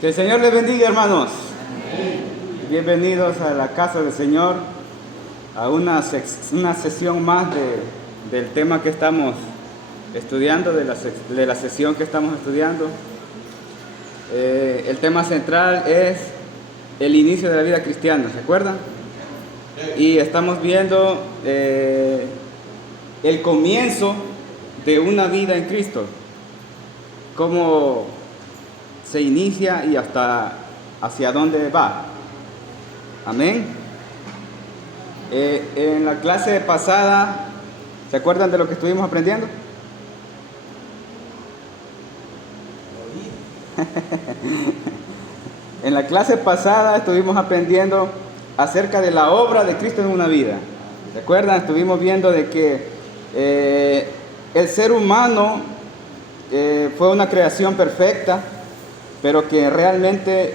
Que el Señor les bendiga, hermanos. Bienvenidos a la casa del Señor, a una sesión más del tema que estamos estudiando, de la sesión que estamos estudiando. El tema central es el inicio de la vida cristiana, ¿se acuerdan? Y estamos viendo el comienzo de una vida en Cristo, cómo se inicia y hacia dónde va. Amén. En la clase pasada, ¿se acuerdan de lo que estuvimos aprendiendo? En la clase pasada estuvimos aprendiendo acerca de la obra de Cristo en una vida. ¿Se acuerdan? Estuvimos viendo de que el ser humano fue una creación perfecta, pero que realmente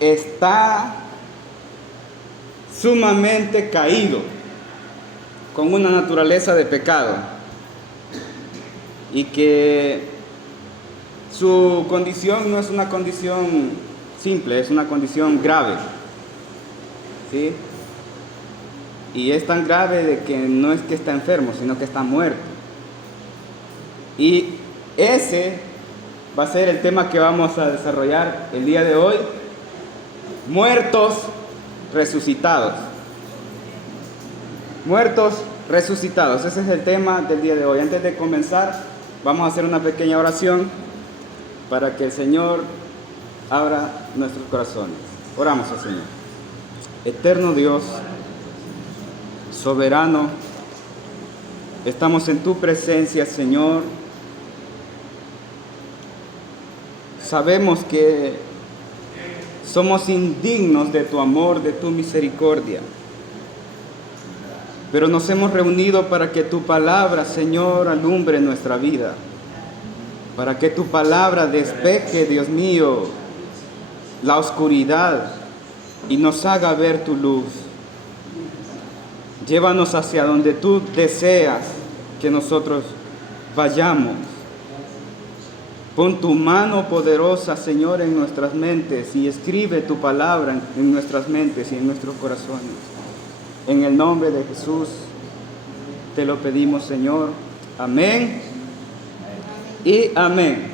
está sumamente caído, con una naturaleza de pecado, y que su condición no es una condición simple, es una condición grave, ¿sí? Y es tan grave de que no es que está enfermo, sino que está muerto. Y ese va a ser el tema que vamos a desarrollar el día de hoy: muertos resucitados. Muertos resucitados, ese es el tema del día de hoy. Antes de comenzar, vamos a hacer una pequeña oración para que el Señor abra nuestros corazones. Oramos al Señor. Eterno Dios, soberano, estamos en tu presencia, Señor. Sabemos que somos indignos de tu amor, de tu misericordia, pero nos hemos reunido para que tu palabra, Señor, alumbre nuestra vida, para que tu palabra despeje, Dios mío, la oscuridad y nos haga ver tu luz. Llévanos hacia donde tú deseas que nosotros vayamos. Pon tu mano poderosa, Señor, en nuestras mentes y escribe tu palabra en nuestras mentes y en nuestros corazones. En el nombre de Jesús te lo pedimos, Señor. Amén y amén.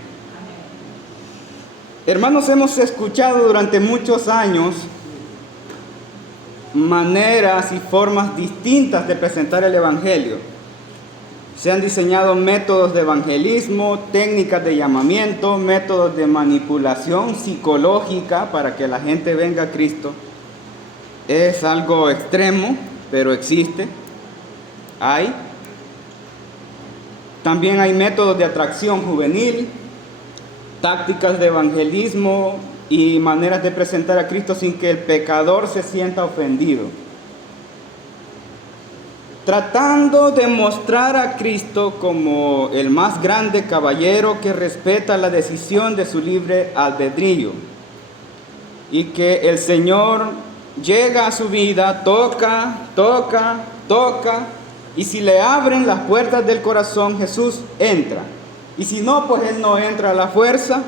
Hermanos, hemos escuchado durante muchos años maneras y formas distintas de presentar el Evangelio. Se han diseñado métodos de evangelismo, técnicas de llamamiento, métodos de manipulación psicológica para que la gente venga a Cristo. Es algo extremo, pero existe. También hay métodos de atracción juvenil, tácticas de evangelismo y maneras de presentar a Cristo sin que el pecador se sienta ofendido, tratando de mostrar a Cristo como el más grande caballero que respeta la decisión de su libre albedrío, y que el Señor llega a su vida, toca, y si le abren las puertas del corazón, Jesús entra, y si no, pues Él no entra a la fuerza.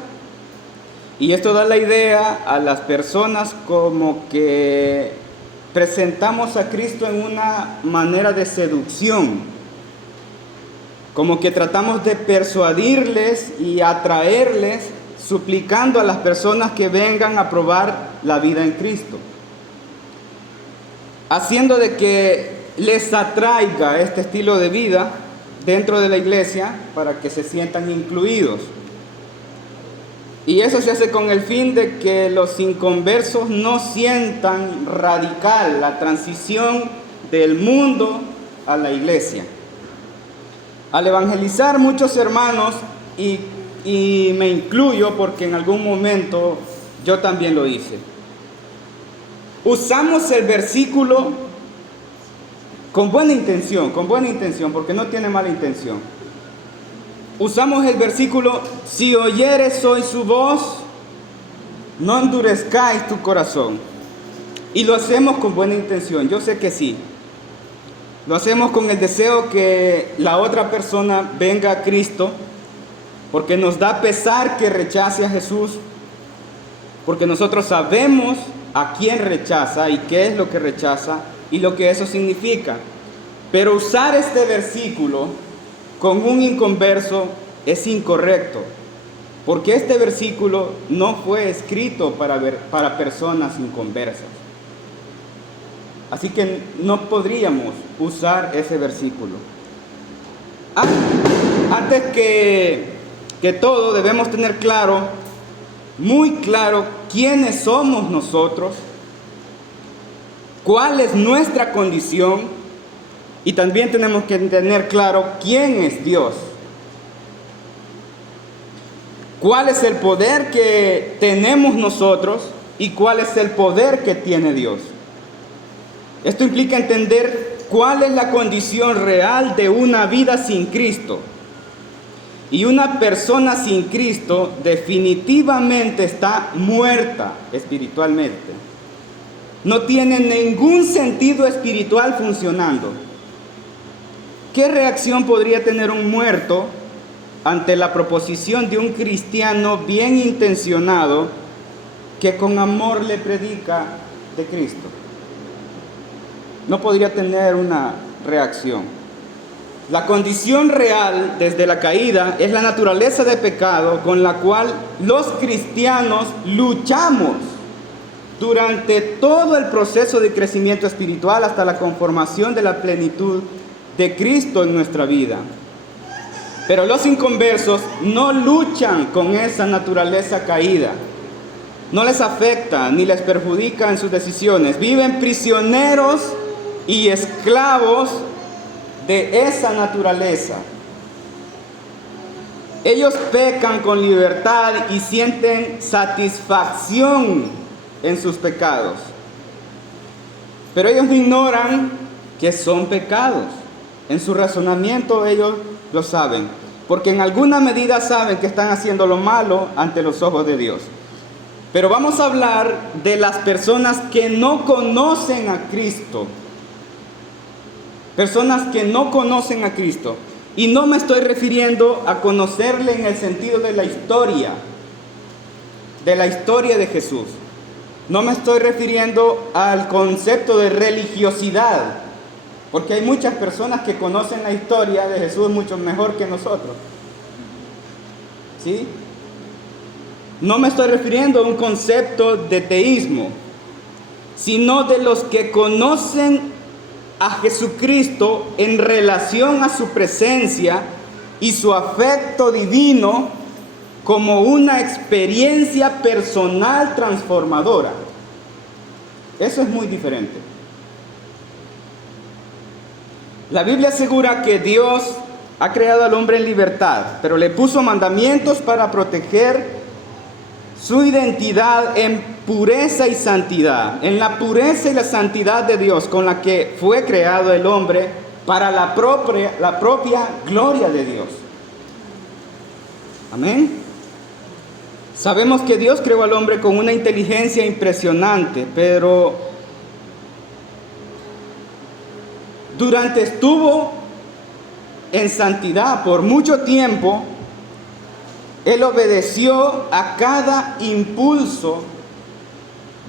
Y esto da la idea a las personas como que presentamos a Cristo en una manera de seducción, como que tratamos de persuadirles y atraerles, suplicando a las personas que vengan a probar la vida en Cristo, haciendo de que les atraiga este estilo de vida dentro de la iglesia para que se sientan incluidos. Y eso se hace con el fin de que los inconversos no sientan radical la transición del mundo a la iglesia. Al evangelizar, muchos hermanos, y me incluyo porque en algún momento yo también lo hice, usamos el versículo con buena intención, porque no tiene mala intención. Usamos el versículo: si oyeres hoy su voz, no endurezcáis tu corazón. Y lo hacemos con buena intención, yo sé que sí. Lo hacemos con el deseo que la otra persona venga a Cristo, porque nos da pesar que rechace a Jesús. porque nosotros sabemos a quién rechaza y qué es lo que rechaza y lo que eso significa. Pero usar este versículo con un inconverso es incorrecto, porque este versículo no fue escrito para personas inconversas. Así que no podríamos usar ese versículo. Antes que todo, debemos tener claro, muy claro, quiénes somos nosotros, cuál es nuestra condición, y también tenemos que tener claro quién es Dios. ¿Cuál es el poder que tenemos nosotros y cuál es el poder que tiene Dios? Esto implica entender cuál es la condición real de una vida sin Cristo. Y una persona sin Cristo definitivamente está muerta espiritualmente. No tiene ningún sentido espiritual funcionando. ¿Qué reacción podría tener un muerto ante la proposición de un cristiano bien intencionado que con amor le predica de Cristo? No podría tener una reacción. La condición real desde la caída es la naturaleza de pecado con la cual los cristianos luchamos durante todo el proceso de crecimiento espiritual hasta la conformación de la plenitud de Cristo en nuestra vida. Pero los inconversos no luchan con esa naturaleza caída. No les afecta ni les perjudica en sus decisiones. Viven prisioneros y esclavos de esa naturaleza. Ellos pecan con libertad y sienten satisfacción en sus pecados. Pero ellos no ignoran que son pecados. En su razonamiento ellos lo saben, porque en alguna medida saben que están haciendo lo malo ante los ojos de Dios. Pero vamos a hablar de las personas que no conocen a Cristo. Personas que no conocen a Cristo. Y no me estoy refiriendo a conocerle en el sentido de la historia de Jesús. No me estoy refiriendo al concepto de religiosidad, porque hay muchas personas que conocen la historia de Jesús mucho mejor que nosotros. ¿Sí? No me estoy refiriendo a un concepto de teísmo, sino de los que conocen a Jesucristo en relación a su presencia y su afecto divino como una experiencia personal transformadora. Eso es muy diferente. La Biblia asegura que Dios ha creado al hombre en libertad, pero le puso mandamientos para proteger su identidad en pureza y santidad, en la pureza y la santidad de Dios con la que fue creado el hombre para la propia gloria de Dios. Amén. Sabemos que Dios creó al hombre con una inteligencia impresionante, pero durante estuvo en santidad por mucho tiempo, Él obedeció a cada impulso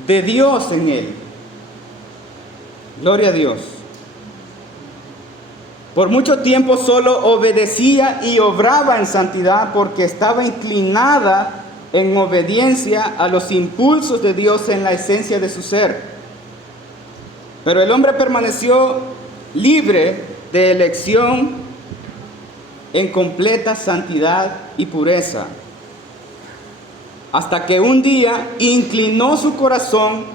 de Dios en él. Gloria a Dios. Por mucho tiempo solo obedecía y obraba en santidad porque estaba inclinada en obediencia a los impulsos de Dios en la esencia de su ser. Pero el hombre permaneció libre de elección en completa santidad y pureza, hasta que un día inclinó su corazón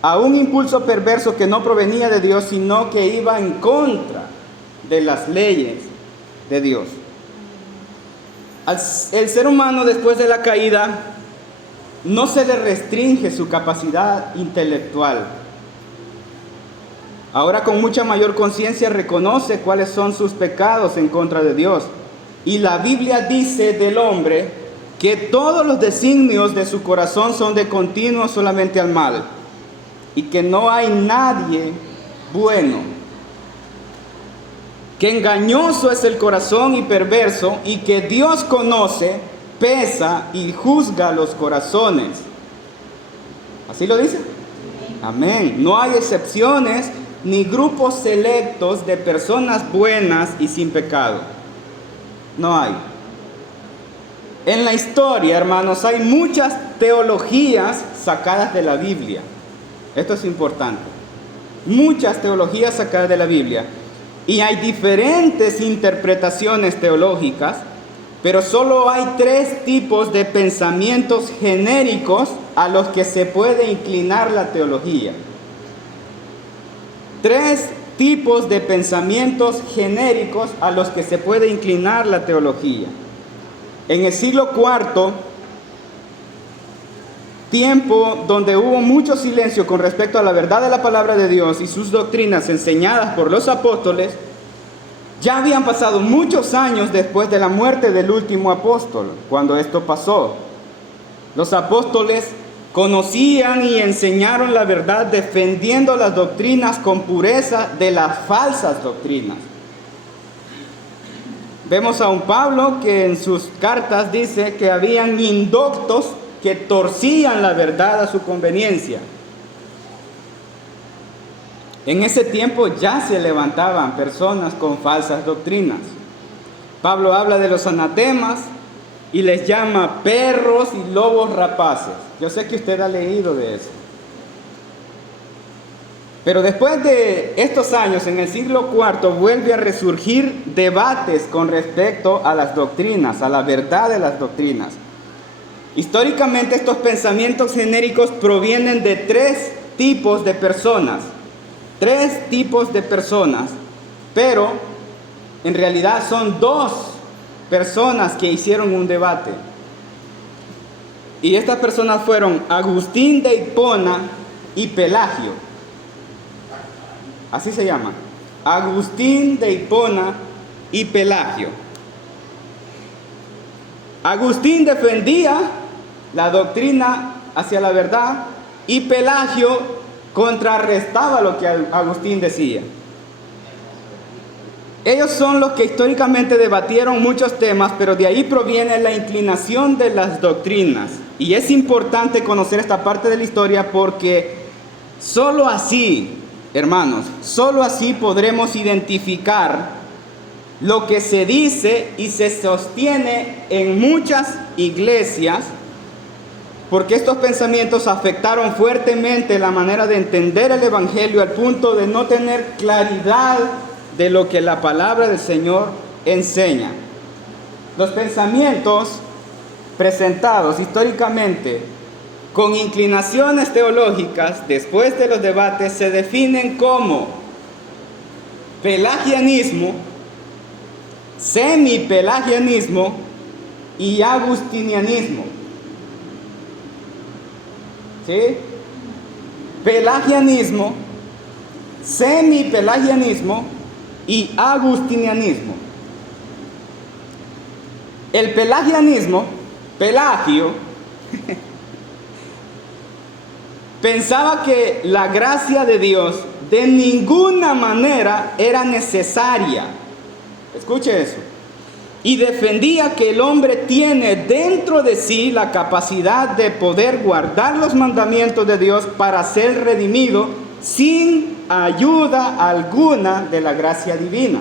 a un impulso perverso que no provenía de Dios, sino que iba en contra de las leyes de Dios. El ser humano, después de la caída, no se le restringe su capacidad intelectual. Ahora con mucha mayor conciencia reconoce cuáles son sus pecados en contra de Dios. Y la Biblia dice del hombre que todos los designios de su corazón son de continuo solamente al mal, y que no hay nadie bueno, que engañoso es el corazón y perverso, y que Dios conoce, pesa y juzga los corazones. ¿Así lo dice? Amén. No hay excepciones ni grupos selectos de personas buenas y sin pecado. No hay. En la historia, hermanos, hay muchas teologías sacadas de la Biblia. Esto es importante. Muchas teologías sacadas de la Biblia. Y hay diferentes interpretaciones teológicas, pero solo hay 3 tipos de pensamientos genéricos a los que se puede inclinar la teología. 3 tipos de pensamientos genéricos a los que se puede inclinar la teología. En el siglo IV, tiempo donde hubo mucho silencio con respecto a la verdad de la palabra de Dios y sus doctrinas enseñadas por los apóstoles, ya habían pasado muchos años después de la muerte del último apóstol, cuando esto pasó. Los apóstoles conocían y enseñaron la verdad defendiendo las doctrinas con pureza de las falsas doctrinas. Vemos a un Pablo que en sus cartas dice que habían indoctos que torcían la verdad a su conveniencia. En ese tiempo ya se levantaban personas con falsas doctrinas. Pablo habla de los anatemas y les llama perros y lobos rapaces. Yo sé que usted ha leído de eso. Pero después de estos años, en el siglo IV, vuelve a resurgir debates con respecto a las doctrinas, a la verdad de las doctrinas. Históricamente, estos pensamientos genéricos provienen de 3 tipos de personas. 3 tipos de personas, pero en realidad son 2 personas que hicieron un debate. Y estas personas fueron Agustín de Hipona y Pelagio. Así se llama. Agustín de Hipona y Pelagio. Agustín defendía la doctrina hacia la verdad y Pelagio contrarrestaba lo que Agustín decía. Ellos son los que históricamente debatieron muchos temas, pero de ahí proviene la inclinación de las doctrinas. Y es importante conocer esta parte de la historia porque solo así, hermanos, solo así podremos identificar lo que se dice y se sostiene en muchas iglesias, porque estos pensamientos afectaron fuertemente la manera de entender el Evangelio al punto de no tener claridad de lo que la palabra del Señor enseña. Los pensamientos presentados históricamente con inclinaciones teológicas después de los debates se definen como pelagianismo, semipelagianismo y agustinianismo. ¿Sí? Pelagianismo, semipelagianismo y agustinianismo. El pelagianismo, Pelagio, pensaba que la gracia de Dios de ninguna manera era necesaria. Escuche eso. Y defendía que el hombre tiene dentro de sí la capacidad de poder guardar los mandamientos de Dios para ser redimido sin ayuda alguna de la gracia divina.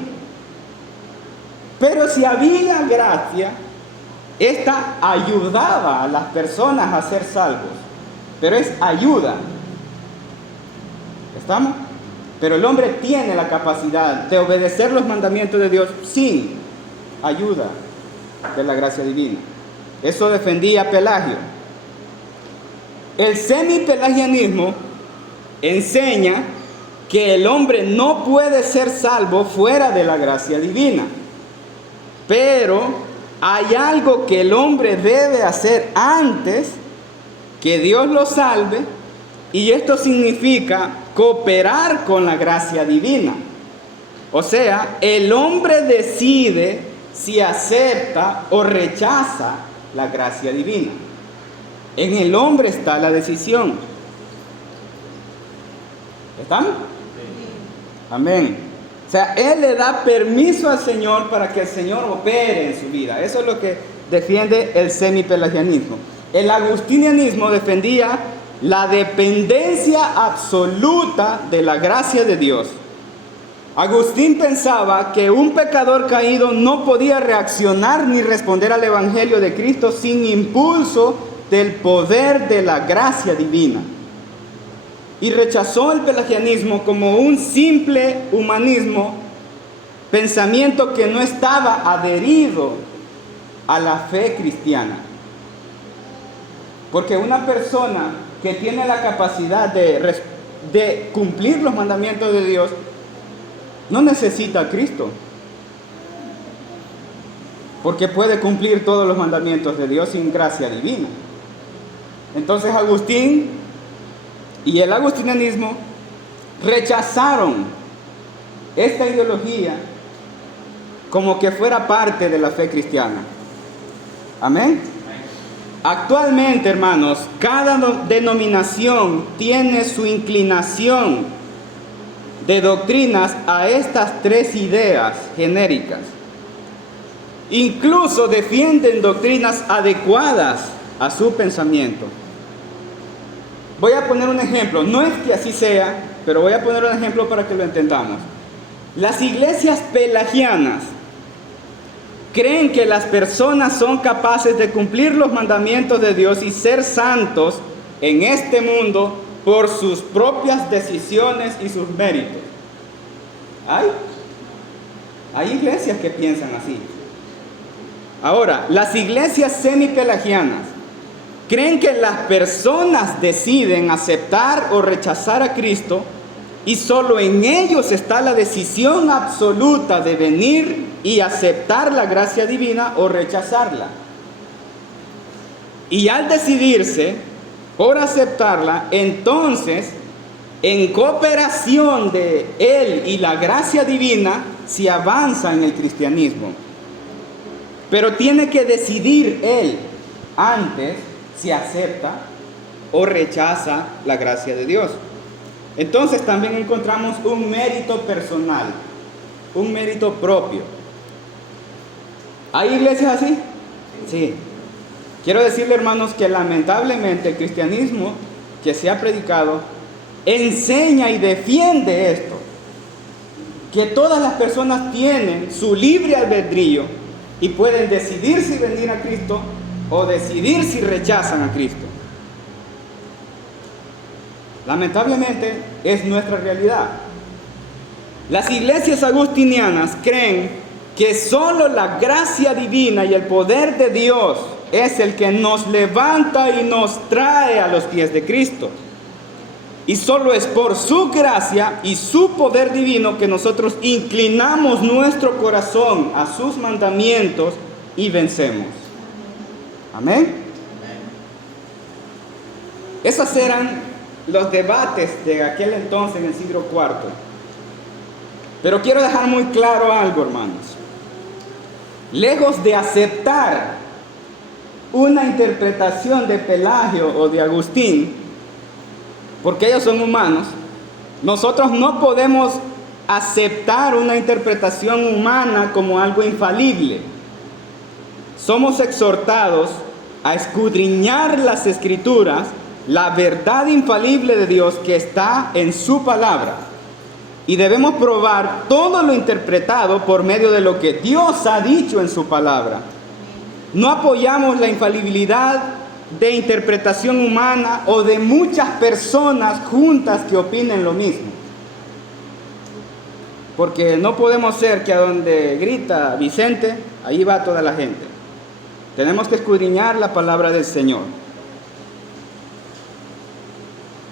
Pero si había gracia, esta ayudaba a las personas a ser salvos. Pero es ayuda. ¿Estamos? Pero el hombre tiene la capacidad de obedecer los mandamientos de Dios sin ayuda de la gracia divina. Eso defendía Pelagio. El semipelagianismo enseña que el hombre no puede ser salvo fuera de la gracia divina. Pero hay algo que el hombre debe hacer antes que Dios lo salve, y esto significa cooperar con la gracia divina. O sea, el hombre decide si acepta o rechaza la gracia divina. En el hombre está la decisión. ¿Estamos? Amén. O sea, él le da permiso al Señor para que el Señor opere en su vida. Eso es lo que defiende el semipelagianismo. El agustinianismo defendía la dependencia absoluta de la gracia de Dios. Agustín pensaba que un pecador caído no podía reaccionar ni responder al Evangelio de Cristo sin impulso del poder de la gracia divina. Y rechazó el pelagianismo como un simple humanismo, pensamiento que no estaba adherido a la fe cristiana. Porque una persona que tiene la capacidad de cumplir los mandamientos de Dios no necesita a Cristo, porque puede cumplir todos los mandamientos de Dios sin gracia divina. Entonces Agustín y el agustinianismo rechazaron esta ideología como que fuera parte de la fe cristiana. Amén. Actualmente, hermanos, cada denominación tiene su inclinación de doctrinas a estas tres ideas genéricas. Incluso defienden doctrinas adecuadas a su pensamiento. Voy a poner un ejemplo, no es que así sea, pero voy a poner un ejemplo para que lo entendamos. Las iglesias pelagianas creen que las personas son capaces de cumplir los mandamientos de Dios y ser santos en este mundo por sus propias decisiones y sus méritos. Hay iglesias que piensan así. Ahora, las iglesias semipelagianas creen que las personas deciden aceptar o rechazar a Cristo y solo en ellos está la decisión absoluta de venir y aceptar la gracia divina o rechazarla. Y al decidirse por aceptarla, entonces, en cooperación de Él y la gracia divina, se avanza en el cristianismo. Pero tiene que decidir Él antes si acepta o rechaza la gracia de Dios. Entonces también encontramos un mérito personal, un mérito propio. ¿Hay iglesias así? Sí. Quiero decirle, hermanos, que lamentablemente el cristianismo que se ha predicado enseña y defiende esto, que todas las personas tienen su libre albedrío y pueden decidir si venir a Cristo o decidir si rechazan a Cristo. Lamentablemente es nuestra realidad. Las iglesias agustinianas creen que solo la gracia divina y el poder de Dios es el que nos levanta y nos trae a los pies de Cristo. Y solo es por su gracia y su poder divino que nosotros inclinamos nuestro corazón a sus mandamientos y vencemos. Amén. Esos eran los debates de aquel entonces en el siglo IV. Pero quiero dejar muy claro algo, hermanos. Lejos de aceptar una interpretación de Pelagio o de Agustín, porque ellos son humanos, nosotros no podemos aceptar una interpretación humana como algo infalible. Somos exhortados a escudriñar las Escrituras, la verdad infalible de Dios que está en su palabra. Y debemos probar todo lo interpretado por medio de lo que Dios ha dicho en su palabra. No apoyamos la infalibilidad de interpretación humana o de muchas personas juntas que opinen lo mismo. Porque no podemos ser que a donde grita Vicente, ahí va toda la gente. Tenemos que escudriñar la palabra del Señor.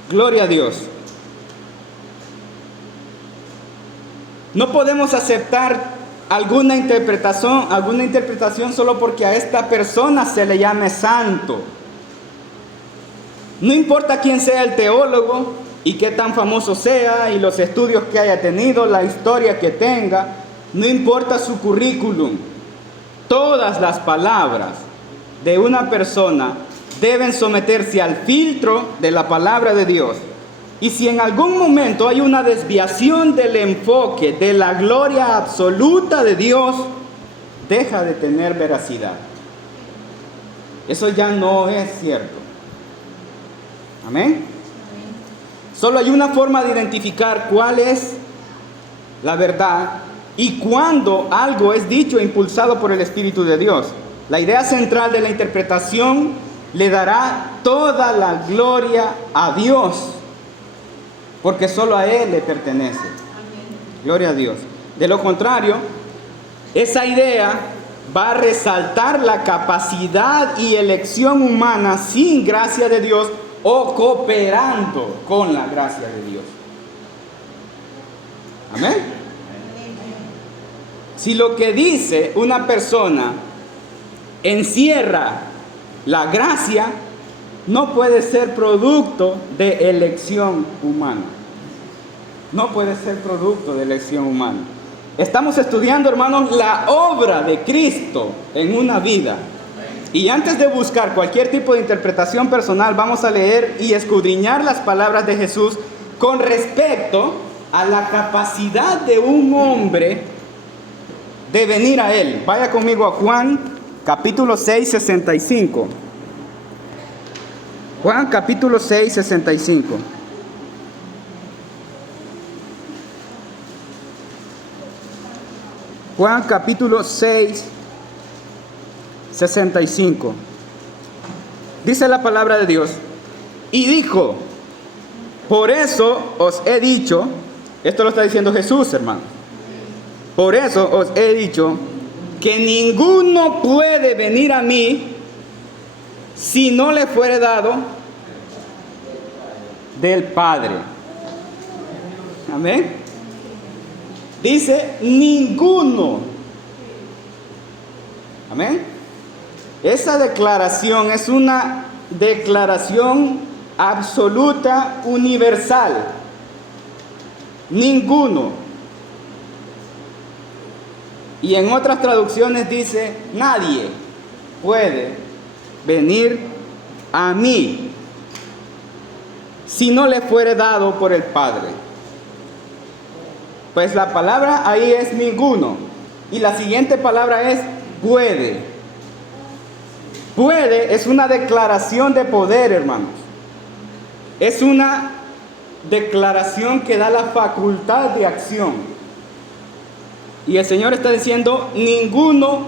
Gloria a Dios. No podemos aceptar alguna interpretación solo porque a esta persona se le llame santo. No importa quién sea el teólogo y qué tan famoso sea y los estudios que haya tenido, la historia que tenga, no importa su currículum. Todas las palabras de una persona deben someterse al filtro de la palabra de Dios. Y si en algún momento hay una desviación del enfoque de la gloria absoluta de Dios, deja de tener veracidad. Eso ya no es cierto. Amén. Solo hay una forma de identificar cuál es la verdad y cuándo algo es dicho e impulsado por el Espíritu de Dios. La idea central de la interpretación le dará toda la gloria a Dios, porque solo a Él le pertenece. Gloria a Dios. De lo contrario, esa idea va a resaltar la capacidad y elección humana sin gracia de Dios o cooperando con la gracia de Dios. Amén. Si lo que dice una persona encierra la gracia, no puede ser producto de elección humana. No puede ser producto de elección humana. Estamos estudiando, hermanos, la obra de Cristo en una vida. Y antes de buscar cualquier tipo de interpretación personal, vamos a leer y escudriñar las palabras de Jesús con respecto a la capacidad de un hombre de venir a Él. Vaya conmigo a Juan, capítulo 6, 65. Juan, capítulo 6, 65. Juan, capítulo 6, 65. Dice la palabra de Dios: y dijo, por eso os he dicho, esto lo está diciendo Jesús, hermano, por eso os he dicho que ninguno puede venir a mí si no le fuere dado del Padre. Amén. Dice ninguno. Amén. Esa declaración es una declaración absoluta, universal. Ninguno. Y en otras traducciones dice, nadie puede venir a mí si no le fuere dado por el Padre. Pues la palabra ahí es ninguno. Y la siguiente palabra es puede. Puede es una declaración de poder, hermanos. Es una declaración que da la facultad de acción. Y el Señor está diciendo, ninguno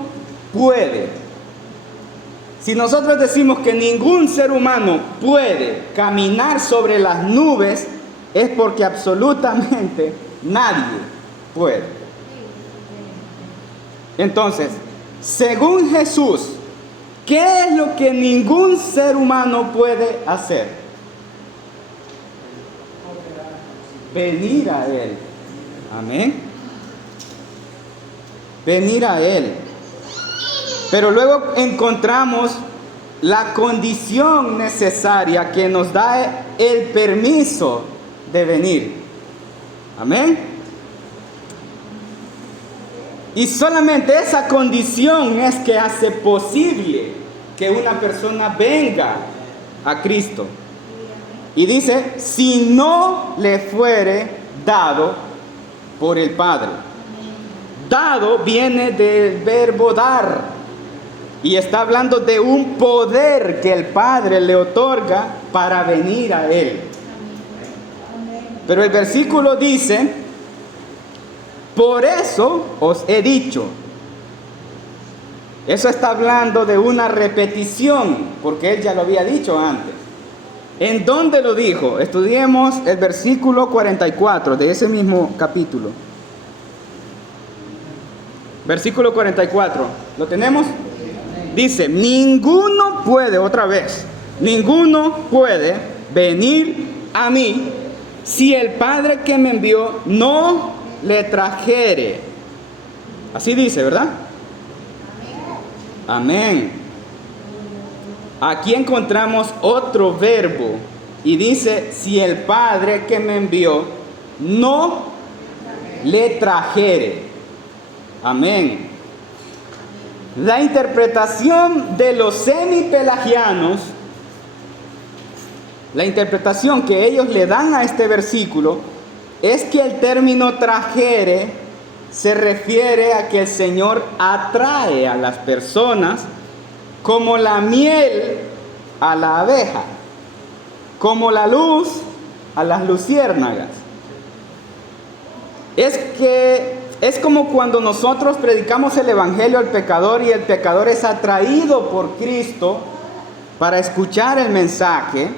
puede. Si nosotros decimos que ningún ser humano puede caminar sobre las nubes, es porque absolutamente nadie puede. Entonces, según Jesús, ¿qué es lo que ningún ser humano puede hacer? Venir a Él. Amén. Venir a Él. Pero luego encontramos la condición necesaria que nos da el permiso de venir. Amén. Y solamente esa condición es que hace posible que una persona venga a Cristo. Y dice, si no le fuere dado por el Padre. Dado viene del verbo dar. Y está hablando de un poder que el Padre le otorga para venir a Él. Pero el versículo dice, por eso os he dicho. Eso está hablando de una repetición, porque Él ya lo había dicho antes. ¿En dónde lo dijo? Estudiemos el versículo 44 de ese mismo capítulo. Versículo 44. ¿Lo tenemos? Dice, ninguno puede, otra vez, ninguno puede venir a mí si el Padre que me envió no le trajere. Así dice, ¿verdad? Amén. Aquí encontramos otro verbo y dice, si el Padre que me envió no le trajere. Amén. La interpretación de los semipelagianos, la interpretación que ellos le dan a este versículo, es que el término trajere se refiere a que el Señor atrae a las personas como la miel a la abeja. como la luz a las luciérnagas. Es como cuando nosotros predicamos el evangelio al pecador y el pecador es atraído por Cristo para escuchar el mensaje,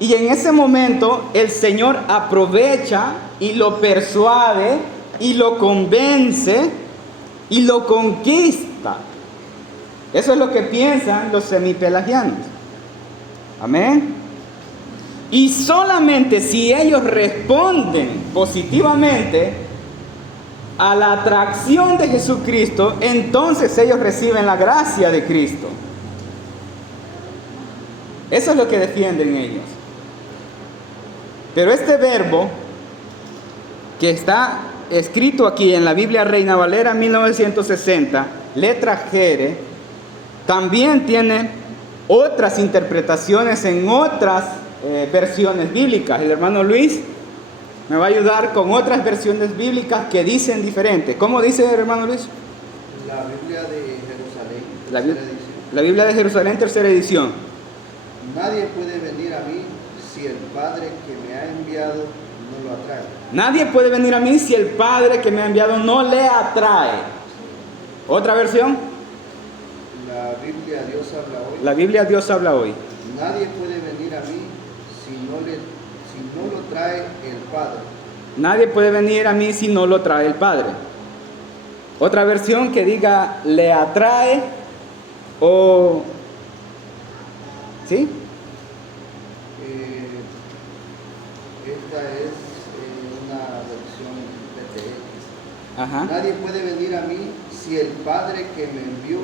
y en ese momento el Señor aprovecha y lo persuade y lo convence y lo conquista. Eso es lo que piensan los semipelagianos. Amén. Y solamente si ellos responden positivamente a la atracción de Jesucristo, entonces ellos reciben la gracia de Cristo. Eso es lo que defienden ellos. Pero este verbo que está escrito aquí en la Biblia Reina Valera 1960, letra Gere, también tiene otras interpretaciones en otras versiones bíblicas. El hermano Luis me va a ayudar con otras versiones bíblicas que dicen diferente. ¿Cómo dice el hermano Luis? La Biblia de Jerusalén, la Biblia de Jerusalén, tercera edición. Nadie puede venir a mí si el Padre que me ha enviado no lo atrae. Nadie puede venir a mí si el Padre que me ha enviado no le atrae. ¿Otra versión? La Biblia Dios habla hoy. La Biblia Dios habla hoy. Nadie puede venir a mí si no lo trae el Padre. Nadie puede venir a mí si no lo trae el Padre. Otra versión que diga le atrae o... ¿Sí? Esta es una versión PTX. Ajá. Nadie puede venir a mí si el Padre que me envió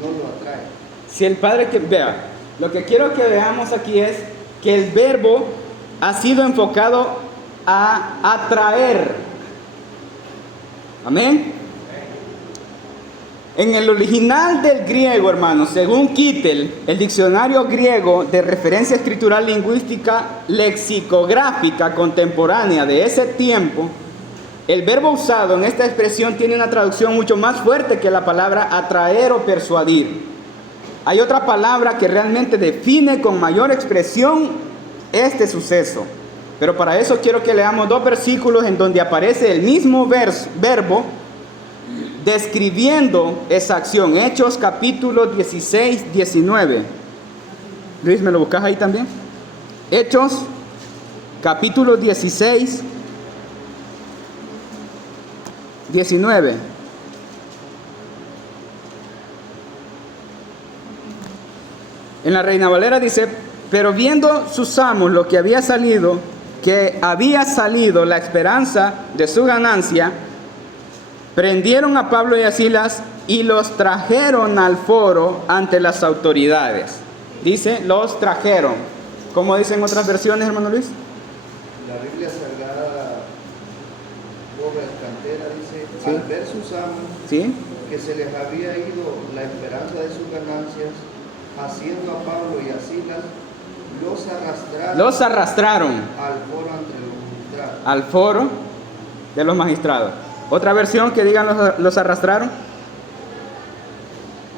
no lo atrae. Si el Padre que... Vea, lo que quiero que veamos aquí es que el verbo ha sido enfocado a atraer. Amén. En el original del griego, hermanos, según Kittel, el diccionario griego de referencia escritural lingüística lexicográfica contemporánea de ese tiempo, el verbo usado en esta expresión tiene una traducción mucho más fuerte que la palabra atraer o persuadir. Hay otra palabra que realmente define con mayor expresión este suceso. Pero para eso quiero que leamos dos versículos en donde aparece el mismo verbo describiendo esa acción. Hechos capítulo 16, 19. Luis, ¿me lo buscas ahí también? Hechos capítulo 16, 19. En la Reina Valera dice: pero viendo sus amos lo que había salido la esperanza de su ganancia, prendieron a Pablo y a Silas y los trajeron al foro ante las autoridades. Dice, los trajeron. ¿Cómo dicen otras versiones, hermano Luis? La Biblia Sagrada, Bóveda Cantera, dice, ¿sí? Al ver sus amos, ¿sí? que se les había ido la esperanza de sus ganancias, haciendo a Pablo y a Silas, los arrastraron al foro ante los magistrados. Al foro de los magistrados. Otra versión que digan los arrastraron.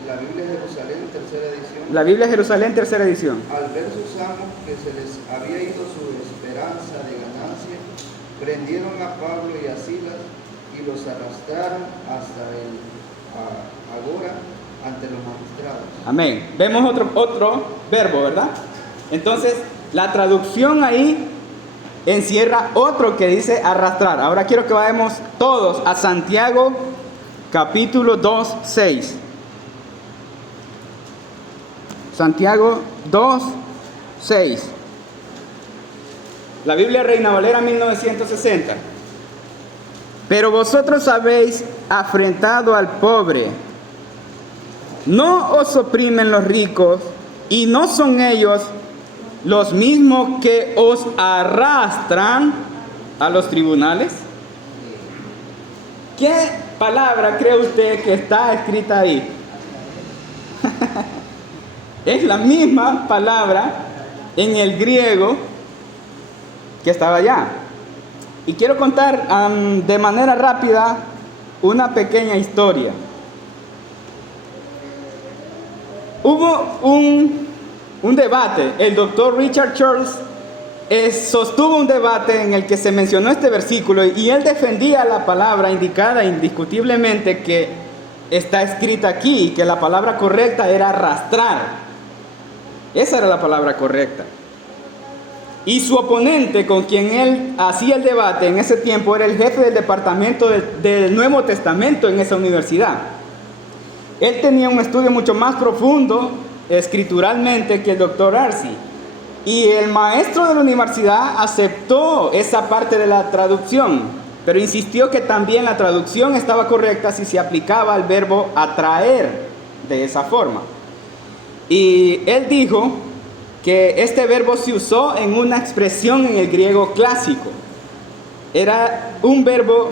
La Biblia Jerusalén, tercera edición. La Biblia Jerusalén, tercera edición. Al ver sus amos que se les había ido su esperanza de ganancia, prendieron a Pablo y a Silas y los arrastraron hasta el agora ante los magistrados. Amén. Vemos otro verbo, ¿verdad? Entonces, la traducción ahí encierra otro que dice arrastrar. Ahora quiero que vayamos todos a Santiago capítulo 2, 6. Santiago 2, 6. La Biblia Reina Valera 1960. Pero vosotros habéis afrentado al pobre. ¿No os oprimen los ricos y no son ellos los mismos que os arrastran a los tribunales? ¿Qué palabra cree usted que está escrita ahí? Es la misma palabra en el griego que estaba allá. Y quiero contar de manera rápida una pequeña historia. Hubo un debate. El doctor Richard Charles sostuvo un debate en el que se mencionó este versículo y él defendía la palabra indicada indiscutiblemente que está escrita aquí, y que la palabra correcta era arrastrar. Esa era la palabra correcta. Y su oponente, con quien él hacía el debate en ese tiempo, era el jefe del departamento del Nuevo Testamento en esa universidad. Él tenía un estudio mucho más profundo escrituralmente que el doctor Arce. Y el maestro de la universidad aceptó esa parte de la traducción, pero insistió que también la traducción estaba correcta si se aplicaba al verbo atraer de esa forma. Y él dijo que este verbo se usó en una expresión en el griego clásico. Era un verbo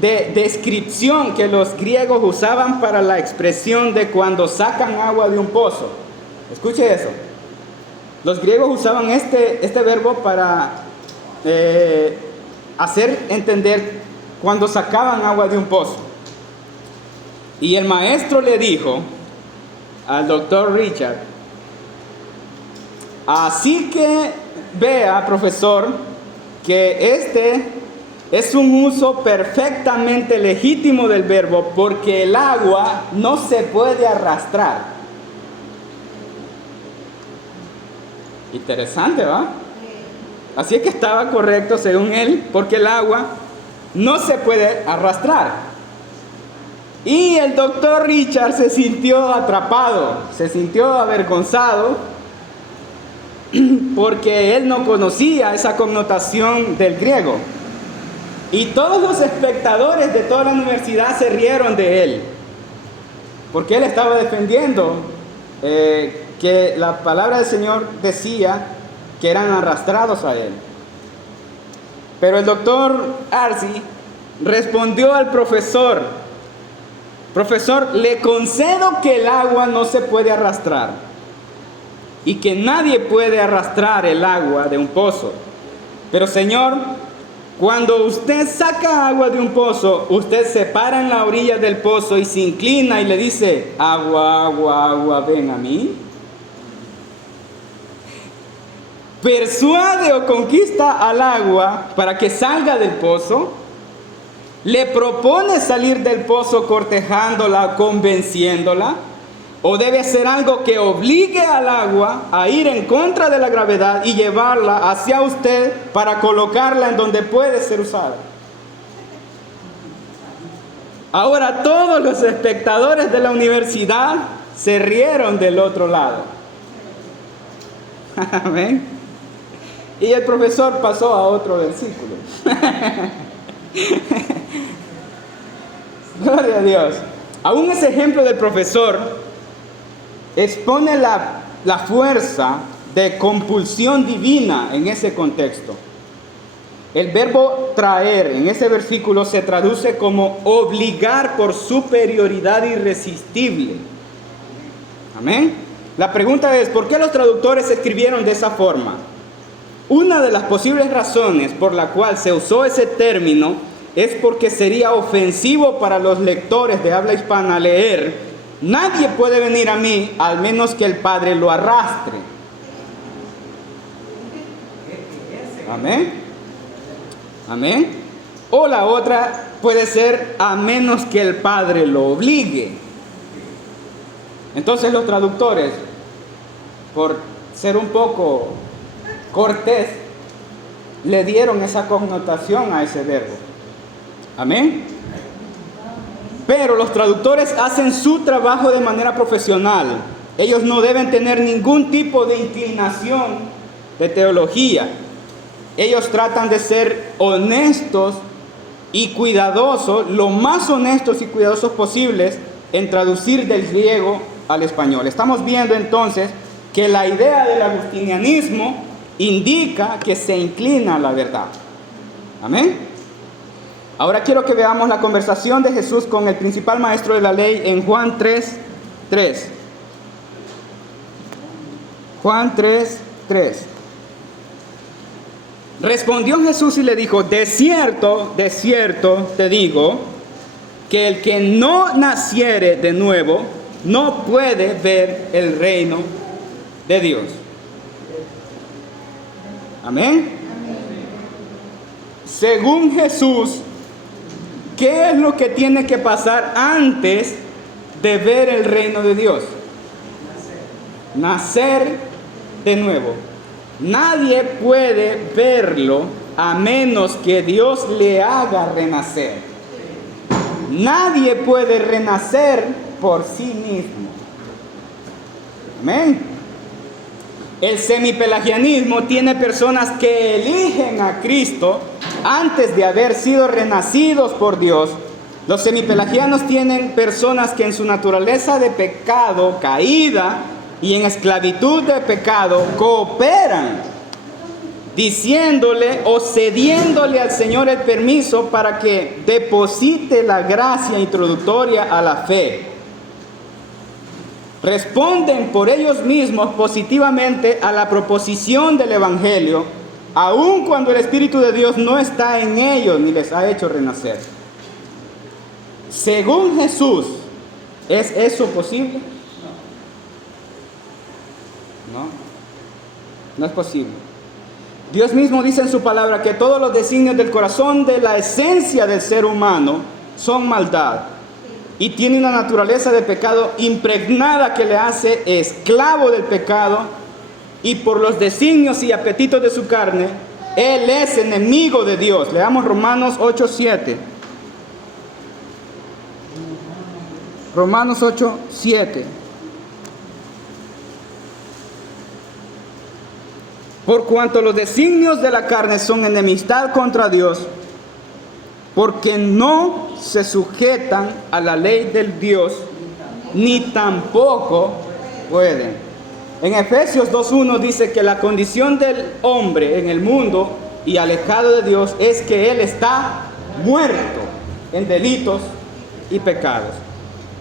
de descripción que los griegos usaban para la expresión de cuando sacan agua de un pozo. Escuche eso. Los griegos usaban este verbo para hacer entender cuando sacaban agua de un pozo. Y el maestro le dijo al doctor Richard: así que vea, profesor, que este es un uso perfectamente legítimo del verbo, porque el agua no se puede arrastrar. Interesante, ¿va? Así es que estaba correcto según él, porque el agua no se puede arrastrar. Y el doctor Richard se sintió atrapado, se sintió avergonzado, porque él no conocía esa connotación del griego. Y todos los espectadores de toda la universidad se rieron de él, porque él estaba defendiendo que la palabra del Señor decía que eran arrastrados a él. Pero el doctor Arce respondió al profesor: profesor, le concedo que el agua no se puede arrastrar y que nadie puede arrastrar el agua de un pozo. Pero señor, cuando usted saca agua de un pozo, usted se para en la orilla del pozo y se inclina y le dice: agua, agua, agua, ven a mí. Persuade o conquista al agua para que salga del pozo. Le propone salir del pozo cortejándola, convenciéndola. O debe hacer algo que obligue al agua a ir en contra de la gravedad y llevarla hacia usted para colocarla en donde puede ser usada. Ahora todos los espectadores de la universidad se rieron del otro lado. Amén. Y el profesor pasó a otro versículo. Gloria a Dios. Aún ese ejemplo del profesor expone la fuerza de compulsión divina en ese contexto. El verbo traer en ese versículo se traduce como obligar por superioridad irresistible. Amén. La pregunta es: ¿por qué los traductores escribieron de esa forma? Una de las posibles razones por la cual se usó ese término es porque sería ofensivo para los lectores de habla hispana leer: nadie puede venir a mí al menos que el Padre lo arrastre. Amén. Amén. O la otra puede ser: a menos que el Padre lo obligue. Entonces los traductores, por ser un poco cortés, le dieron esa connotación a ese verbo. Amén. Pero los traductores hacen su trabajo de manera profesional. Ellos no deben tener ningún tipo de inclinación de teología. Ellos tratan de ser honestos y cuidadosos, lo más honestos y cuidadosos posibles en traducir del griego al español. Estamos viendo entonces que la idea del agustinianismo indica que se inclina a la verdad. Amén. Ahora quiero que veamos la conversación de Jesús con el principal maestro de la ley en Juan 3:3. Juan 3:3. Respondió Jesús y le dijo: de cierto te digo, que el que no naciere de nuevo no puede ver el reino de Dios. Amén. Según Jesús, ¿qué es lo que tiene que pasar antes de ver el reino de Dios? Nacer de nuevo. Nadie puede verlo a menos que Dios le haga renacer. Nadie puede renacer por sí mismo. Amén. El semipelagianismo tiene personas que eligen a Cristo antes de haber sido renacidos por Dios. Los semipelagianos tienen personas que en su naturaleza de pecado, caída y en esclavitud de pecado, cooperan, diciéndole o cediéndole al Señor el permiso para que deposite la gracia introductoria a la fe. Responden por ellos mismos positivamente a la proposición del Evangelio, aun cuando el Espíritu de Dios no está en ellos ni les ha hecho renacer. Según Jesús, ¿es eso posible? No es posible. Dios mismo dice en su palabra que todos los designios del corazón, de la esencia del ser humano, son maldad. Y tiene una naturaleza de pecado impregnada que le hace esclavo del pecado, y por los designios y apetitos de su carne, él es enemigo de Dios. Leamos Romanos 8:7. Romanos 8:7. Por cuanto los designios de la carne son enemistad contra Dios, porque no se sujetan a la ley del Dios, ni tampoco pueden. En Efesios 2:1 dice que la condición del hombre en el mundo y alejado de Dios es que él está muerto en delitos y pecados.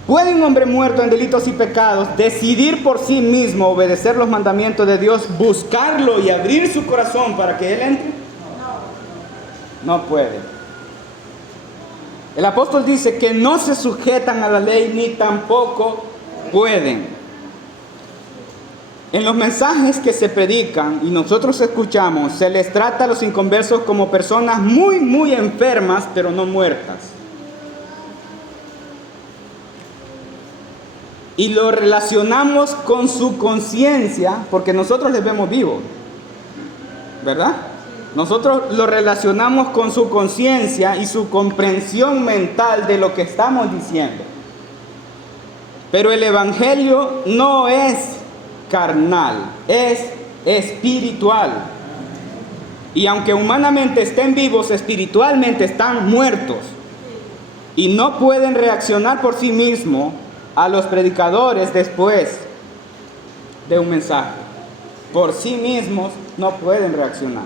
¿Puede un hombre muerto en delitos y pecados decidir por sí mismo obedecer los mandamientos de Dios, buscarlo y abrir su corazón para que él entre? No puede. El apóstol dice que no se sujetan a la ley ni tampoco pueden. En los mensajes que se predican y nosotros escuchamos, se les trata a los inconversos como personas muy enfermas, pero no muertas. Y lo relacionamos con su conciencia, porque nosotros les vemos vivos, ¿verdad? Nosotros lo relacionamos con su conciencia y su comprensión mental de lo que estamos diciendo. Pero el Evangelio no es carnal, es espiritual. Y aunque humanamente estén vivos, espiritualmente están muertos. Y no pueden reaccionar por sí mismos a los predicadores después de un mensaje. Por sí mismos no pueden reaccionar.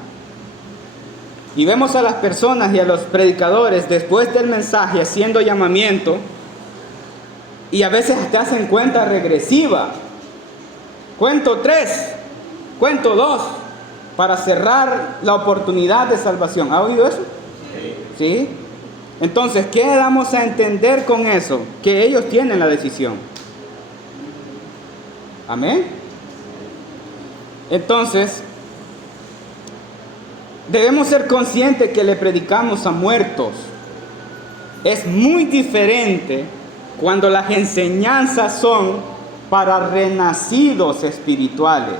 Y vemos a las personas y a los predicadores después del mensaje haciendo llamamiento, y a veces te hacen cuenta regresiva. Cuento 3, cuento 2, para cerrar la oportunidad de salvación. ¿Ha oído eso? ¿Sí? Entonces, ¿qué damos a entender con eso? Que ellos tienen la decisión. Amén. Entonces, debemos ser conscientes que le predicamos a muertos. Es muy diferente cuando las enseñanzas son para renacidos espirituales.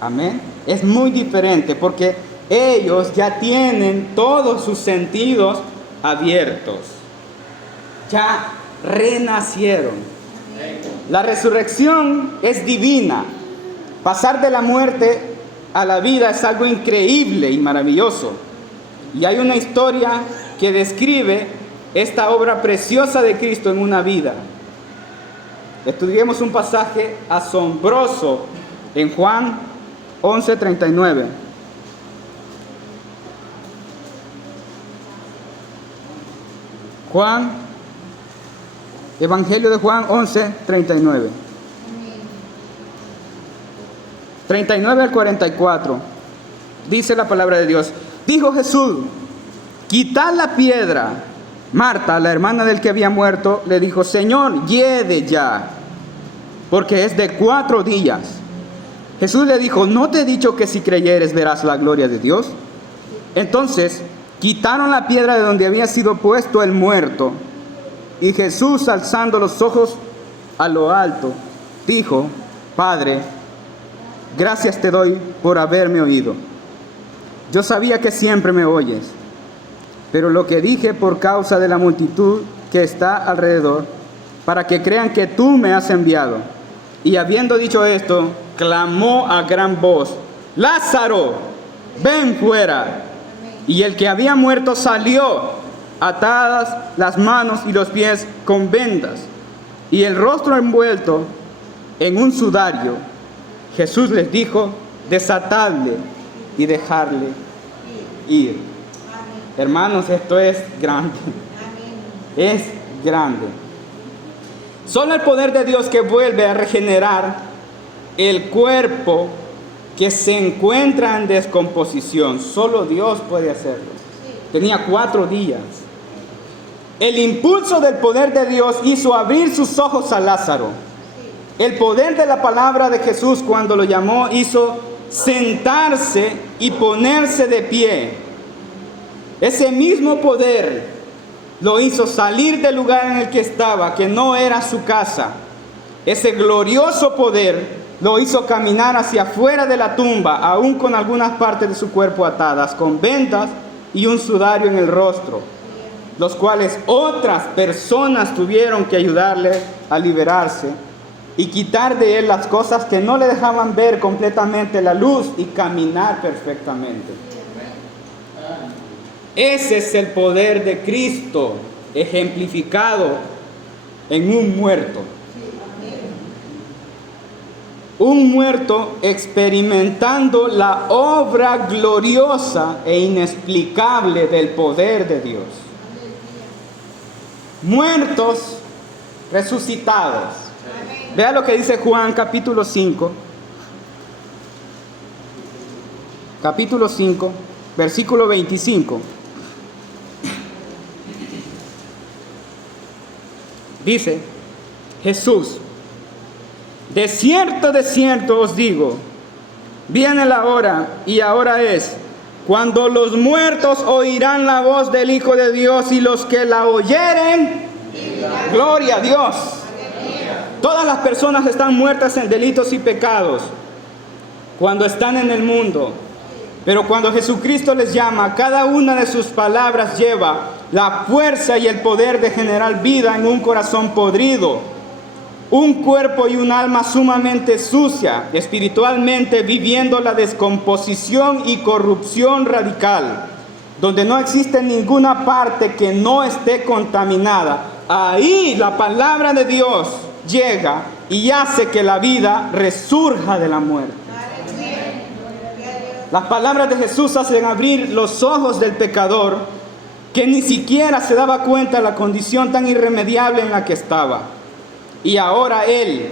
Amén. Es muy diferente porque ellos ya tienen todos sus sentidos abiertos. Ya renacieron. La resurrección es divina. Pasar de la muerte a la vida es algo increíble y maravilloso. Y hay una historia que describe esta obra preciosa de Cristo en una vida. Estudiemos un pasaje asombroso en Juan 11:39. Evangelio de Juan 11:39. 39 al 44. Dice la palabra de Dios. Dijo Jesús: quitad la piedra. Marta, la hermana del que había muerto, le dijo: Señor, hiede ya, porque es de 4 días. Jesús le dijo, ¿no te he dicho que si creyeres verás la gloria de Dios? Entonces quitaron la piedra de donde había sido puesto el muerto, y Jesús, alzando los ojos a lo alto, dijo, Padre, gracias te doy por haberme oído. Yo sabía que siempre me oyes, pero lo que dije por causa de la multitud que está alrededor, para que crean que tú me has enviado. Y habiendo dicho esto, clamó a gran voz, Lázaro, ven fuera. Y el que había muerto salió, atadas las manos y los pies con vendas, y el rostro envuelto en un sudario. Jesús les dijo, desatadle y dejarle ir. Hermanos, esto es grande. Es grande. Solo el poder de Dios que vuelve a regenerar el cuerpo que se encuentra en descomposición. Solo Dios puede hacerlo. Tenía 4 días. El impulso del poder de Dios hizo abrir sus ojos a Lázaro. El poder de la palabra de Jesús cuando lo llamó hizo sentarse y ponerse de pie. Ese mismo poder lo hizo salir del lugar en el que estaba, que no era su casa. Ese glorioso poder lo hizo caminar hacia afuera de la tumba, aún con algunas partes de su cuerpo atadas, con vendas y un sudario en el rostro, los cuales otras personas tuvieron que ayudarle a liberarse y quitar de él las cosas que no le dejaban ver completamente la luz y caminar perfectamente. Ese es el poder de Cristo ejemplificado en un muerto. Un muerto experimentando la obra gloriosa e inexplicable del poder de Dios. Muertos resucitados. Vea lo que dice Juan capítulo 5. Capítulo 5, versículo 25. Dice Jesús, de cierto os digo, viene la hora, y ahora es, cuando los muertos oirán la voz del Hijo de Dios, y los que la oyeren, gloria a Dios. Todas las personas están muertas en delitos y pecados cuando están en el mundo. Pero cuando Jesucristo les llama, cada una de sus palabras lleva la fuerza y el poder de generar vida en un corazón podrido, un cuerpo y un alma sumamente sucia, espiritualmente viviendo la descomposición y corrupción radical, donde no existe ninguna parte que no esté contaminada. Ahí la palabra de Dios llega y hace que la vida resurja de la muerte. Las palabras de Jesús hacen abrir los ojos del pecador que ni siquiera se daba cuenta de la condición tan irremediable en la que estaba. Y ahora Él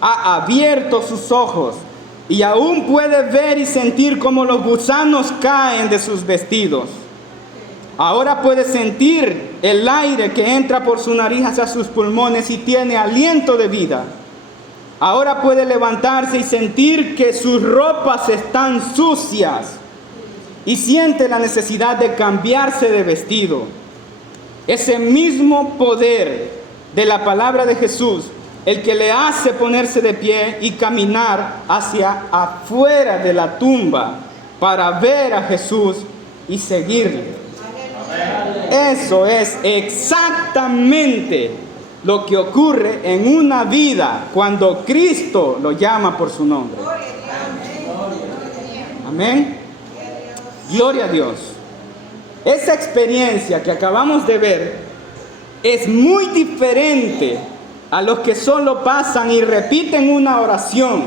ha abierto sus ojos y aún puede ver y sentir cómo los gusanos caen de sus vestidos. Ahora puede sentir el aire que entra por su nariz hacia sus pulmones y tiene aliento de vida. Ahora puede levantarse y sentir que sus ropas están sucias y siente la necesidad de cambiarse de vestido. Ese mismo poder de la palabra de Jesús, el que le hace ponerse de pie y caminar hacia afuera de la tumba para ver a Jesús y seguirle. Eso es exactamente lo que ocurre en una vida cuando Cristo lo llama por su nombre. Amén. Gloria a Dios. Esa experiencia que acabamos de ver es muy diferente a los que solo pasan y repiten una oración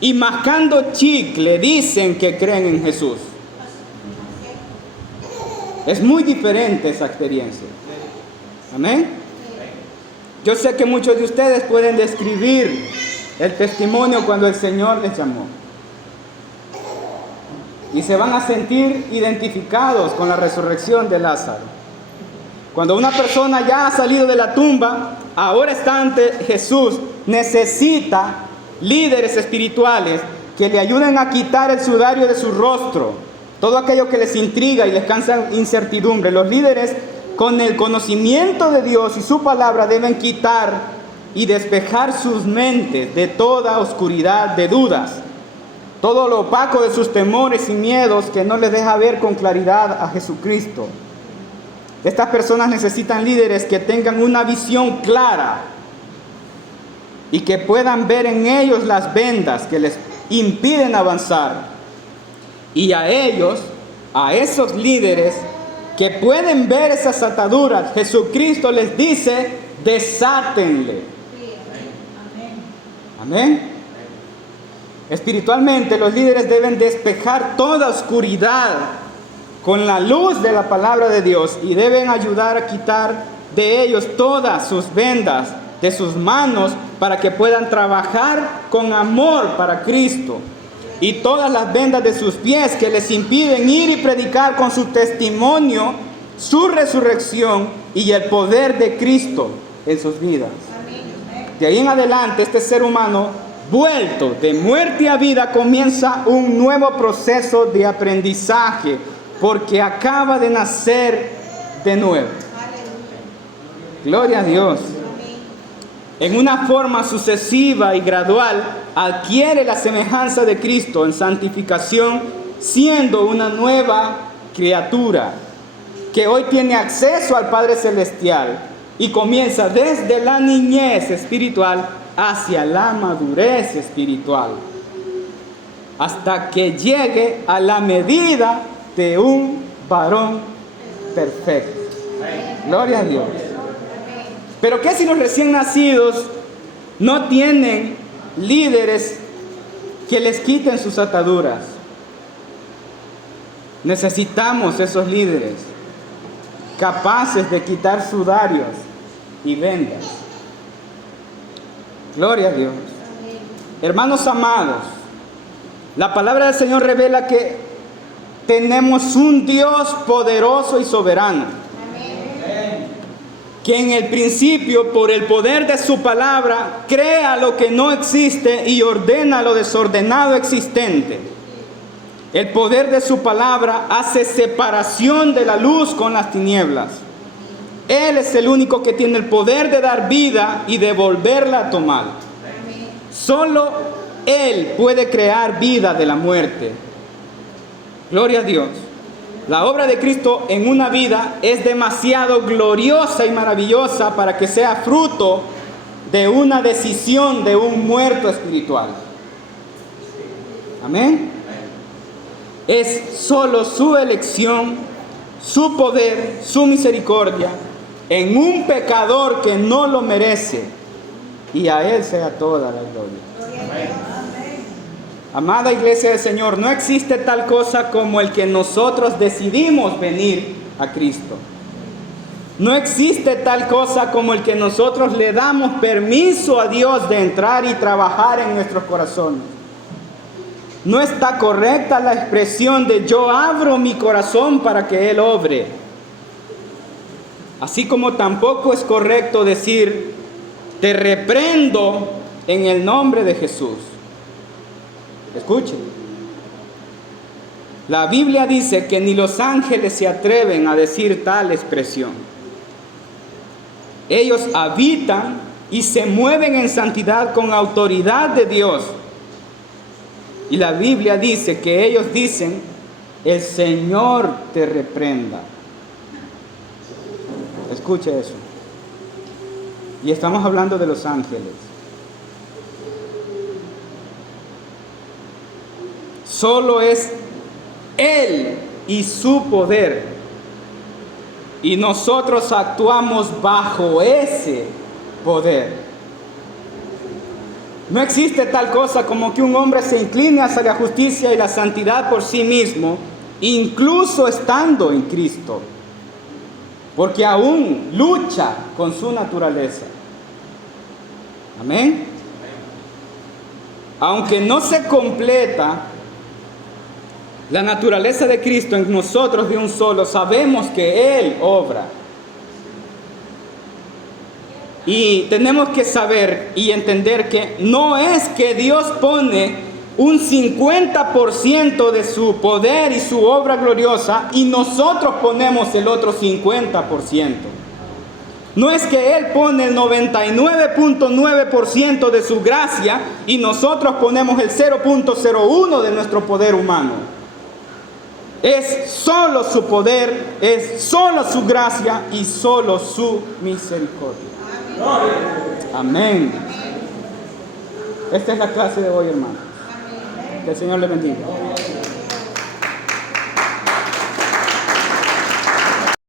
y mascando chicle dicen que creen en Jesús. Es muy diferente esa experiencia. Amén. Yo sé que muchos de ustedes pueden describir el testimonio cuando el Señor les llamó. Y se van a sentir identificados con la resurrección de Lázaro. Cuando una persona ya ha salido de la tumba, ahora está ante Jesús, necesita líderes espirituales que le ayuden a quitar el sudario de su rostro, todo aquello que les intriga y les causa incertidumbre. Los líderes, con el conocimiento de Dios y su palabra, deben quitar y despejar sus mentes de toda oscuridad de dudas, todo lo opaco de sus temores y miedos que no les deja ver con claridad a Jesucristo. Estas personas necesitan líderes que tengan una visión clara y que puedan ver en ellos las vendas que les impiden avanzar. Y a ellos, a esos líderes que pueden ver esas ataduras, Jesucristo les dice: desátenle. Amén. Espiritualmente, los líderes deben despejar toda oscuridad con la luz de la palabra de Dios y deben ayudar a quitar de ellos todas sus vendas de sus manos para que puedan trabajar con amor para Cristo, y todas las vendas de sus pies que les impiden ir y predicar con su testimonio su resurrección y el poder de Cristo en sus vidas. De ahí en adelante, este ser humano vuelto de muerte a vida comienza un nuevo proceso de aprendizaje, porque acaba de nacer de nuevo. Gloria a Dios. En una forma sucesiva y gradual adquiere la semejanza de Cristo en santificación, siendo una nueva criatura que hoy tiene acceso al Padre Celestial y comienza desde la niñez espiritual hacia la madurez espiritual, hasta que llegue a la medida de un varón perfecto. Gloria a Dios. Pero ¿qué si los recién nacidos no tienen líderes que les quiten sus ataduras? Necesitamos esos líderes capaces de quitar sudarios y vendas. Gloria a Dios. Hermanos amados, la palabra del Señor revela que tenemos un Dios poderoso y soberano, que en el principio, por el poder de su palabra, crea lo que no existe y ordena lo desordenado existente. El poder de su palabra hace separación de la luz con las tinieblas. Él es el único que tiene el poder de dar vida y de volverla a tomar. Solo Él puede crear vida de la muerte. Gloria a Dios. La obra de Cristo en una vida es demasiado gloriosa y maravillosa para que sea fruto de una decisión de un muerto espiritual. Amén. Es solo su elección, su poder, su misericordia en un pecador que no lo merece, y a Él sea toda la gloria. Amén. Amada iglesia del Señor, no existe tal cosa como el que nosotros decidimos venir a Cristo. No existe tal cosa como el que nosotros le damos permiso a Dios de entrar y trabajar en nuestros corazones. No está correcta la expresión de yo abro mi corazón para que Él obre. Así como tampoco es correcto decir te reprendo en el nombre de Jesús. Escuchen. La Biblia dice que ni los ángeles se atreven a decir tal expresión. Ellos habitan y se mueven en santidad con autoridad de Dios. Y la Biblia dice que ellos dicen, el Señor te reprenda. Escuche eso. Y estamos hablando de los ángeles. Solo es Él y su poder. Y nosotros actuamos bajo ese poder. No existe tal cosa como que un hombre se incline hacia la justicia y la santidad por sí mismo, incluso estando en Cristo, porque aún lucha con su naturaleza. Amén. Aunque no se completa la naturaleza de Cristo en nosotros de un solo, sabemos que Él obra. Y tenemos que saber y entender que no es que Dios pone un 50% de su poder y su obra gloriosa, y nosotros ponemos el otro 50%. No es que Él pone el 99.9% de su gracia y nosotros ponemos el 0.01 de nuestro poder humano. Es solo su poder, es solo su gracia y solo su misericordia. Amén. Esta es la clase de hoy, hermano. Que el Señor le bendiga.